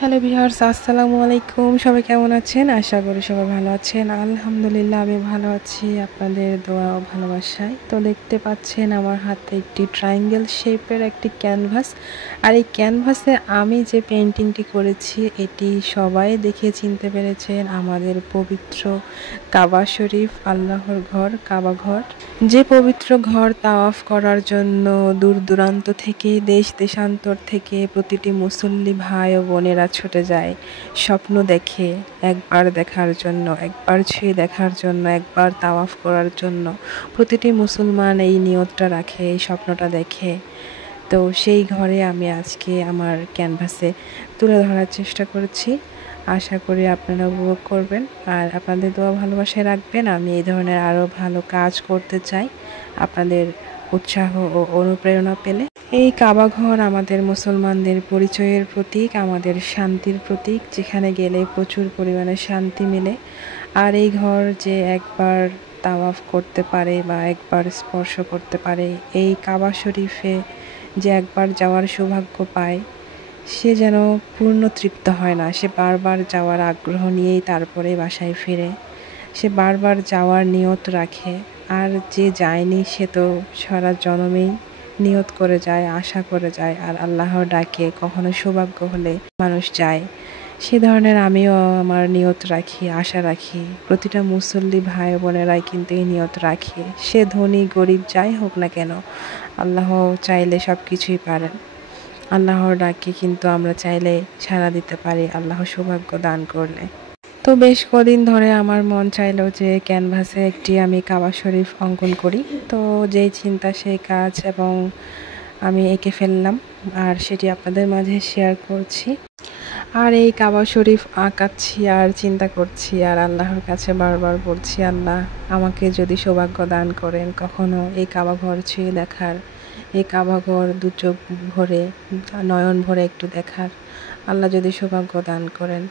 Hello viewers, আসসালামু আলাইকুম। সবাই কেমন আছেন? আশা করি সবাই ভালো আছেন। আলহামদুলিল্লাহ আমি ভালো আছি আপনাদের দোয়া ও ভালোবাসায়। তো দেখতে পাচ্ছেন আমার হাতে একটি ট্রায়াঙ্গেল শেপের একটি ক্যানভাস। আর এই ক্যানভাসে আমি যে পেইন্টিংটি করেছি এটি সবাই দেখে চিনতে পেরেছেন আমাদের পবিত্র কাবা শরীফ, আল্লাহর ঘর, কাবা ঘর। যে পবিত্র ঘর তাওয়াফ করার জন্য দূর দূরান্ত থেকে, দেশ দেশান্তর থেকে প্রতিটি মুসল্লি ভাই ও বোনেরা ছুটে যায় স্বপ্ন দেখে, একবার দেখার জন্য, একবার ছুঁয়ে দেখার জন্য, একবার তাওয়াফ করার জন্য। প্রতিটি মুসলমান এই নিয়তটা রাখে, এই স্বপ্নটা দেখে। তো সেই ঘরে আমি আজকে আমার ক্যানভাসে তুলে ধরার চেষ্টা করেছি। আশা করি আপনারা উপভোগ করবেন আর আপনাদের দোয়া ভালোবাসায় রাখবেন। আমি এই ধরনের আরও ভালো কাজ করতে চাই আপনাদের উৎসাহ ও অনুপ্রেরণা পেলে। এই কাবা ঘর আমাদের মুসলমানদের পরিচয়ের প্রতীক, আমাদের শান্তির প্রতীক, যেখানে গেলে প্রচুর পরিমাণে শান্তি মেলে। আর এই ঘর যে একবার তাওয়াফ করতে পারে বা একবার স্পর্শ করতে পারে, এই কাবা শরীফে যে একবার যাওয়ার সৌভাগ্য পায়, সে যেন পূর্ণ তৃপ্ত হয় না। সে বারবার যাওয়ার আগ্রহ নিয়েই তারপরে বাসায় ফিরে। সে বারবার যাওয়ার নিয়ত রাখে। আর যে যায়নি সে তো সারা জনমেই নিয়ত করে যায়, আশা করে যায়, আর আল্লাহর ডাকে কখনো সৌভাগ্য হলে মানুষ যায়। সে ধরনের আমিও আমার নিয়ত রাখি, আশা রাখি। প্রতিটা মুসল্লি ভাই বোনেরাই কিন্তু এই নিয়ত রাখে। সে ধনী গরিব যাই হোক না কেন, আল্লাহ চাইলে সব কিছুই পারেন। আল্লাহর ডাকে কিন্তু আমরা চাইলে সাড়া দিতে পারি, আল্লাহ সৌভাগ্য দান করলে। তো বেশ কদিন ধরে আমার মন চাইলো যে ক্যানভাসে একটি আমি কাবা শরীফ অঙ্কন করি। তো যেই চিন্তা সেই কাজ, এবং আমি এঁকে ফেললাম আর সেটি আপনাদের মাঝে শেয়ার করছি। আর এই কাবা শরীফ আঁকাচ্ছি আর চিন্তা করছি আর আল্লাহর কাছে বারবার বলছি, আল্লাহ আমাকে যদি সৌভাগ্য দান করেন কখনো এই কাবা ঘর ছুঁয়ে দেখার, এই কাবা ঘর দু চোখ ভরে, নয়ন ভরে একটু দেখার, আল্লাহ যদি সৌভাগ্য দান করেন,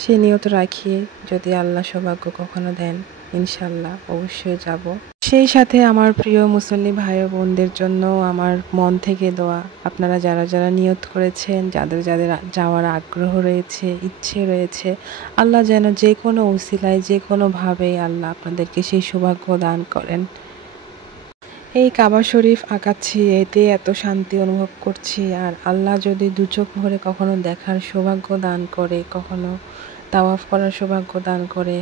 সে নিয়ত রাখিয়ে যদি আল্লাহ সৌভাগ্য কখনো দেন, ইনশাল্লাহ অবশ্যই যাব। সেই সাথে আমার প্রিয় মুসল্লি ভাই ও বোনদের জন্য আমার মন থেকে দোয়া, আপনারা যারা যারা নিয়ত করেছেন, যাদের যাদের যাওয়ার আগ্রহ রয়েছে, ইচ্ছে রয়েছে, আল্লাহ যেন যে কোনো উসিলায়, যে কোনোভাবেই আল্লাহ আপনাদেরকে সেই সৌভাগ্য দান করেন। এই কাবা শরীফ আঁকাচ্ছি, এতে এত শান্তি অনুভব করছি। আর আল্লাহ যদি দু চোখ ভরে কখনো দেখার সৌভাগ্য দান করে, কখনো তাওয়াফ করার সৌভাগ্য দান করে,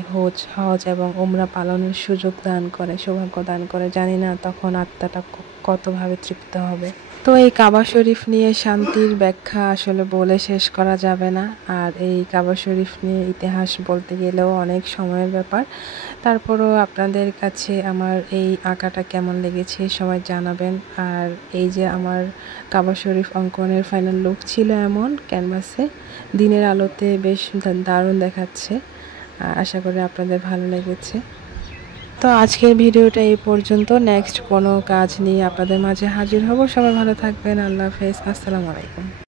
হজ এবং উমরা পালনের সুযোগ দান করে, সৌভাগ্য দান করে, জানি না তখন আত্মাটা কতভাবে তৃপ্ত হবে। তো এই কাবা শরীফ নিয়ে শান্তির ব্যাখ্যা আসলে বলে শেষ করা যাবে না। আর এই কাবা শরীফ নিয়ে ইতিহাস বলতে গেলেও অনেক সময়ের ব্যাপার। তারপরও আপনাদের কাছে আমার এই আঁকাটা কেমন লেগেছে সবাই জানাবেন। আর এই যে আমার কাবা শরীফ অঙ্কনের ফাইনাল লুক ছিল এমন ক্যানভাসে, দিনের আলোতে বেশ দারুণ দেখাচ্ছে। আশা করি আপনাদের ভালো লেগেছে। তো আজকের ভিডিওটা এই পর্যন্ত। নেক্সট কোনো কাজ নিয়ে আপনাদের মাঝে হাজির হব। সবাই ভালো থাকবেন। আল্লাহ হাফেজ। আসসালামু আলাইকুম।